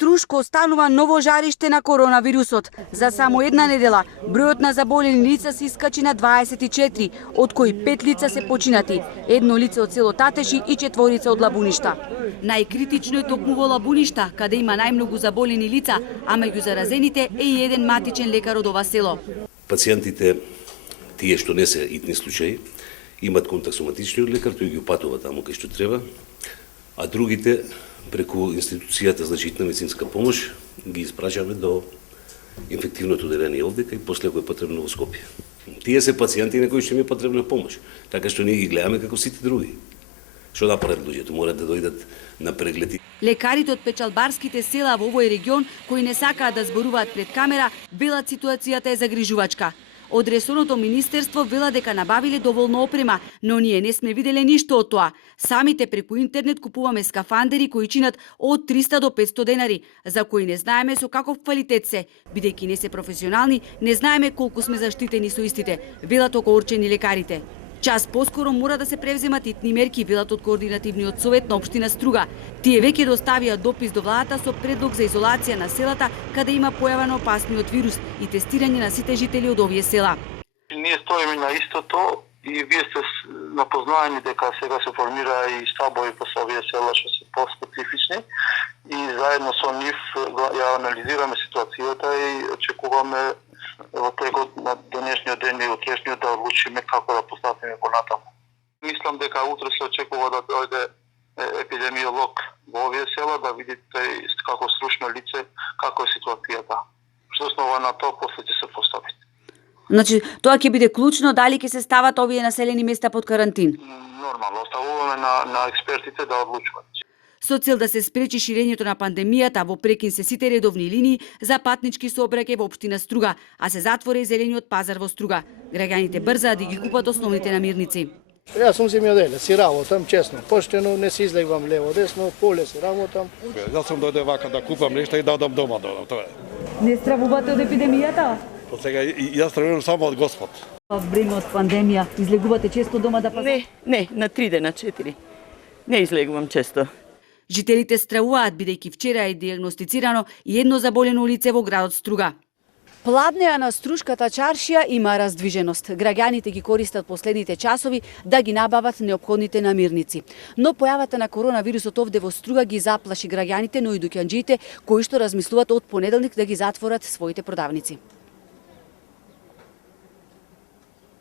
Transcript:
Струшко останува ново жариште на коронавирусот. За само една недела бројот на заболени лица се искачи на 24, од кои 5 лица се починати, едно лице од село Татеши и 4 од Лабуништа. Најкритично е токму во Лабуништа, каде има најмногу заболени лица, а меѓу заразените е и еден матичен лекар од ова село. Пациентите, тие што не се итни случаи, имат контакт со матичниот лекар, тој ги упатува таму кај што треба, а другите преку институцијата за hitna медицинска помош ги испрашаме до инфективното оделение овде, кај после кој е потребно во Скопје. Тие се пациенти на кои што им е потребна помош, така што ние ги гледаме како сите други. Што да прават луѓето, мора да дојдат на прегледи. Лекарите од печалбарските села во овој регион, кои не сакаат да зборуваат пред камера, велат ситуацијата е загрижувачка. Од ресорното министерство вела дека набавиле доволно опрема, но ние не сме виделе ништо од тоа. Самите преку интернет купуваме скафандери кои чинат од 300 до 500 денари, за кои не знаеме со каков квалитет се. Бидејќи не се професионални, не знаеме колку сме заштитени со истите, велат оговорчени лекарите. Час поскоро мора да се превземат итни мерки, велат од координативниот совет на општина Струга. Тие веќе доставија допис до владата со предлог за изолација на селата каде има појава на опасниот вирус и тестирање на сите жители од овие села. Ние стоиме на истото и вие сте напознаени дека сега се формира и штабови по овие села што се по-специфични и заедно со нив ја анализираме ситуацијата и очекуваме во текот на денешниот ден и утрешниот да одлучиме како да постапиме понатаму. Мислам дека утре се очекува да дојде епидемиолог во овие села да видите како стручно лице како е ситуацијата. Што основа на тоа после ќе се постапи. Значи, тоа ќе биде клучно дали ќе се стават овие населени места под карантин? Нормално, оставуваме на експертите да одлучуваат. Со цел да се спречи ширењето на пандемијата, во прекин се сите редовни линии за патнички сообраќај во општина Струга, а се затвори и зелениот пазар во Струга. Граѓаните брзаат да ги купат основните намирници. Јас сум си миоделе, си работам честно, поштено, не си излегвам лево десно, поле си работам. Јас сум дојде вака да купам нешто и да одам дома, тоа е. Не стравувате од епидемијата? По сега јас стравувам само од Господ. Во време од пандемија излегувате често дома да пазарувате? Не, на 3 дена, 4. Не излегувам често. Жителите стравуваат бидејќи вчера е диагностицирано и едно заболено лице во градот Струга. Пладнеа на Струшката чаршија има раздвиженост. Граѓаните ги користат последните часови да ги набават неопходните намирници. Но појавата на коронавирусот овде во Струга ги заплаши граѓаните, но и дуќанџиите кои што размислуваат од понеделник да ги затворат своите продавници.